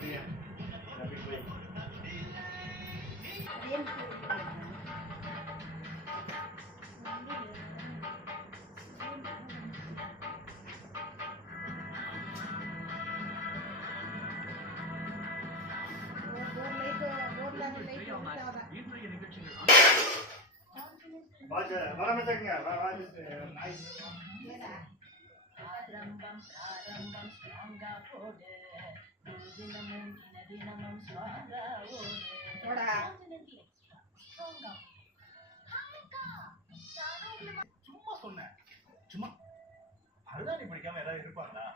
போட்டியா அப்படி போய் வரமேங்க ஆரம்பம் ஆரம்பம் ஸ்ட்ராங்கா போடு தினமும் தினமும் ஸ்ட்ராங்கா ஓடு ஸ்ட்ராங்கா சும்மா சொன்னேன் சும்மா அதுதான் நீ பிடிக்காம ஏதாவது இருப்பாங்களா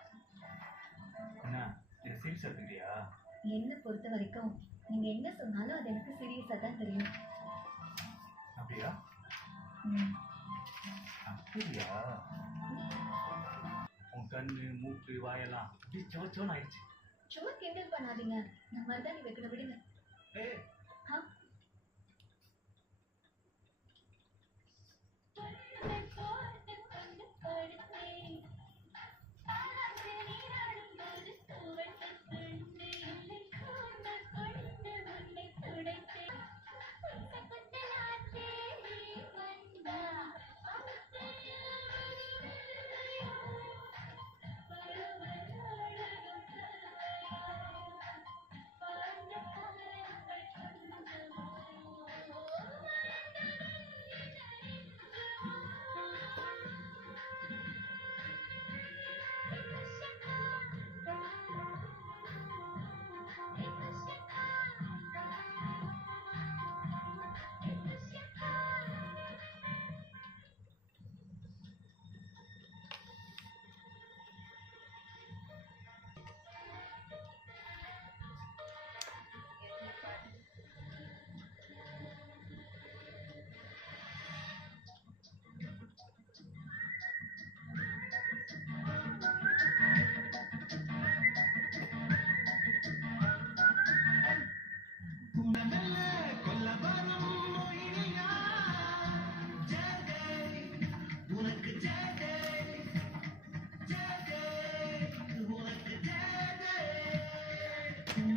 என்ன இது சீரியஸா தெரியா என்ன பொறுத்த வரைக்கும் நீங்க என்ன சொன்னாலும் அது எனக்கு சீரியஸா தான் தெரியும் அப்படியா அப்படியா உன் கண்ணு மூக்கு வாயெல்லாம் அப்படி சோச்சோன்னு ஆயிடுச்சு சும்மா கிண்டல் பண்ணாதீங்க நான் மருதாணி வைக்கணும் விடுங்க ஏய்